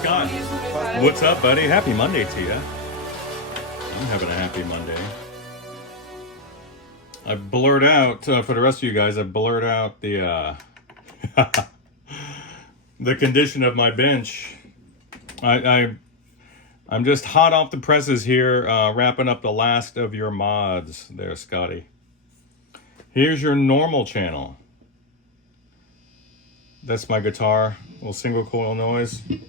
Scott. What's up, buddy? Happy Monday to you. I'm having a happy Monday. I blurred out, for the rest of you guys, I blurred out the the condition of my bench. I'm just hot off the presses here, wrapping up the last of your mods there, Scotty. Here's your normal channel. That's my guitar, little single coil noise. It's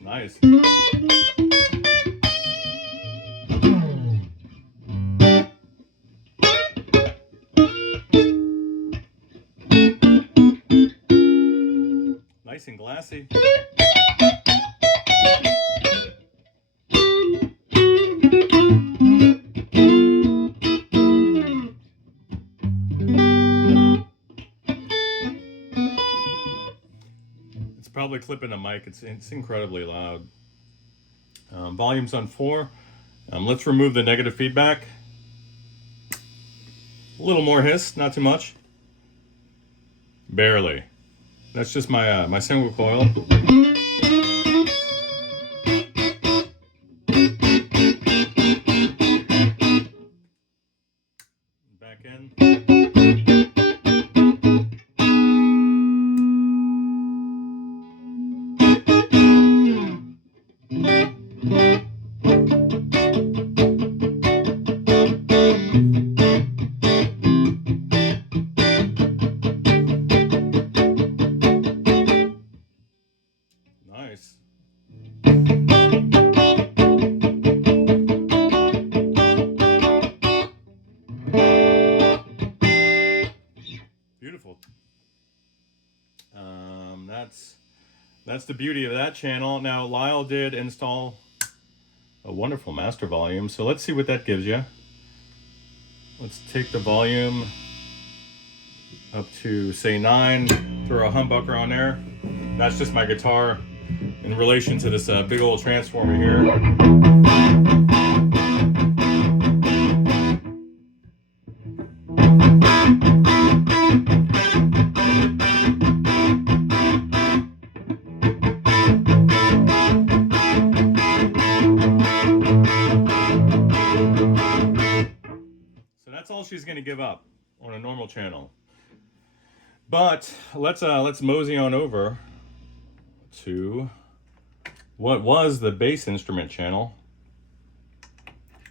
nice. Nice and glassy. It's probably clipping a mic. It's incredibly loud. Volume's on 4. Let's remove the negative feedback. A little more hiss, not too much. Barely. That's just my my single coil. Back in. Nice. Beautiful. That's the beauty of that channel. Now Lyle did install a wonderful master volume, so let's see what that gives you. Let's take the volume up to say 9, throw a humbucker on there. That's just my guitar in relation to this big old transformer here. So that's all she's going to give up on a normal channel. But let's mosey on over to what was the bass instrument channel,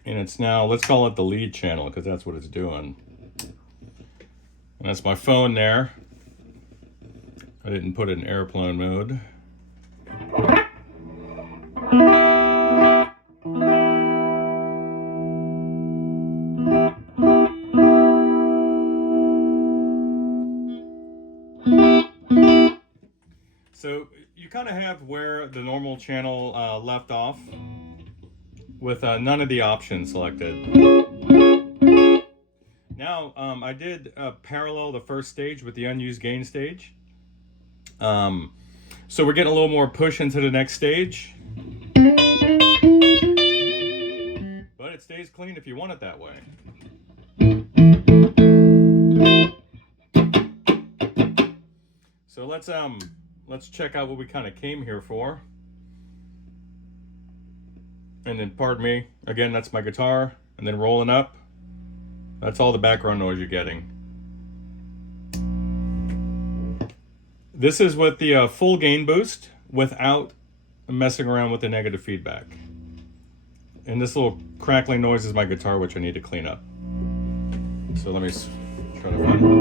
and it's now, let's call it the lead channel, because that's what it's doing. And that's my phone there. I didn't put it in airplane mode. So you kind of have where the normal channel left off, with none of the options selected. Now I did parallel the first stage with the unused gain stage. So we're getting a little more push into the next stage. But it stays clean if you want it that way. So let's check out what we kind of came here for. And then, pardon me, again, that's my guitar. And then rolling up, that's all the background noise you're getting. This is with the full gain boost without messing around with the negative feedback. And this little crackling noise is my guitar, which I need to clean up. So let me try to find it.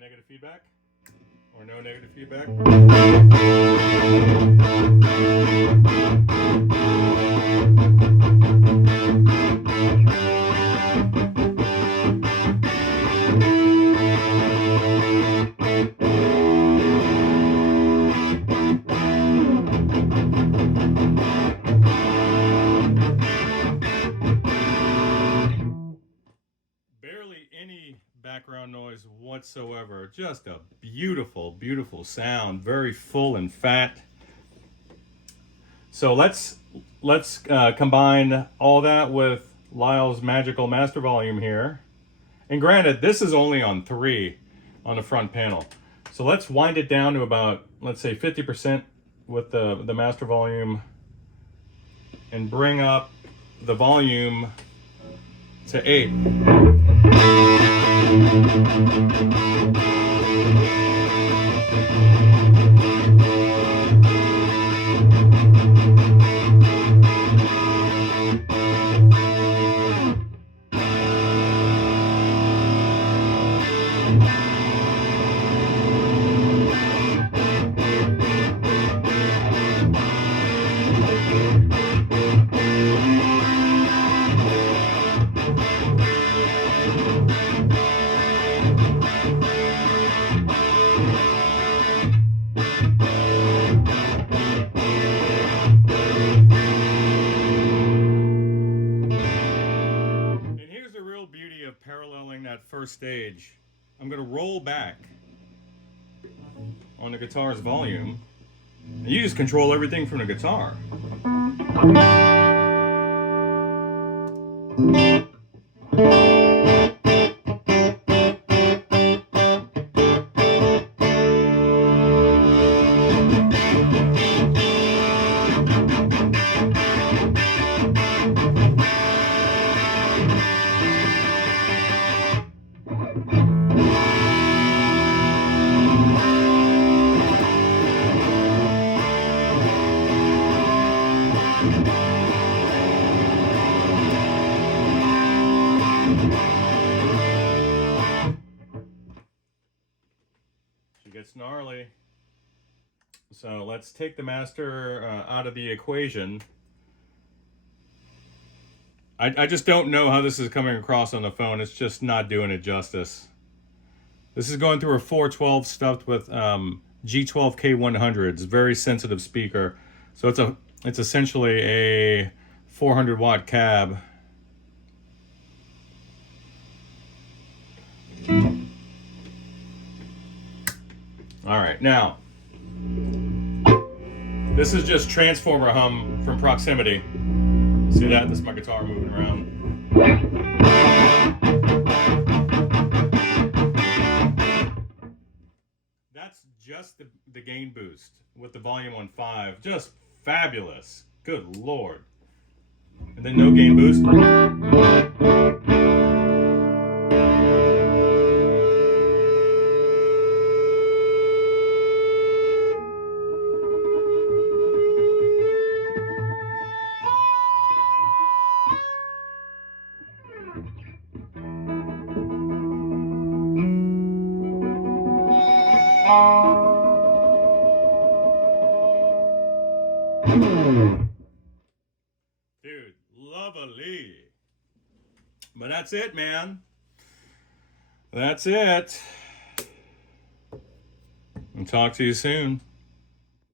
Negative feedback or no negative feedback. whatsoever. Just a beautiful, beautiful sound. Very full and fat. So let's combine all that with Lyle's magical master volume here. And granted, this is only on 3 on the front panel. So let's wind it down to about, let's say 50% with the master volume and bring up the volume to 8. Paralleling that first stage, I'm going to roll back on the guitar's volume. And you just control everything from the guitar. Gets gnarly. So let's take the master out of the equation. I just don't know how this is coming across on the phone. It's just not doing it justice. This is going through a 412 stuffed with G12K100s, very sensitive speaker. So it's essentially a 400 watt cab. All right, now, this is just transformer hum from proximity. See that? This is my guitar moving around. That's just the gain boost with the volume on 5. Just fabulous. Good Lord. And then no gain boost. Dude, lovely. But that's it, man. That's it. I'll talk to you soon.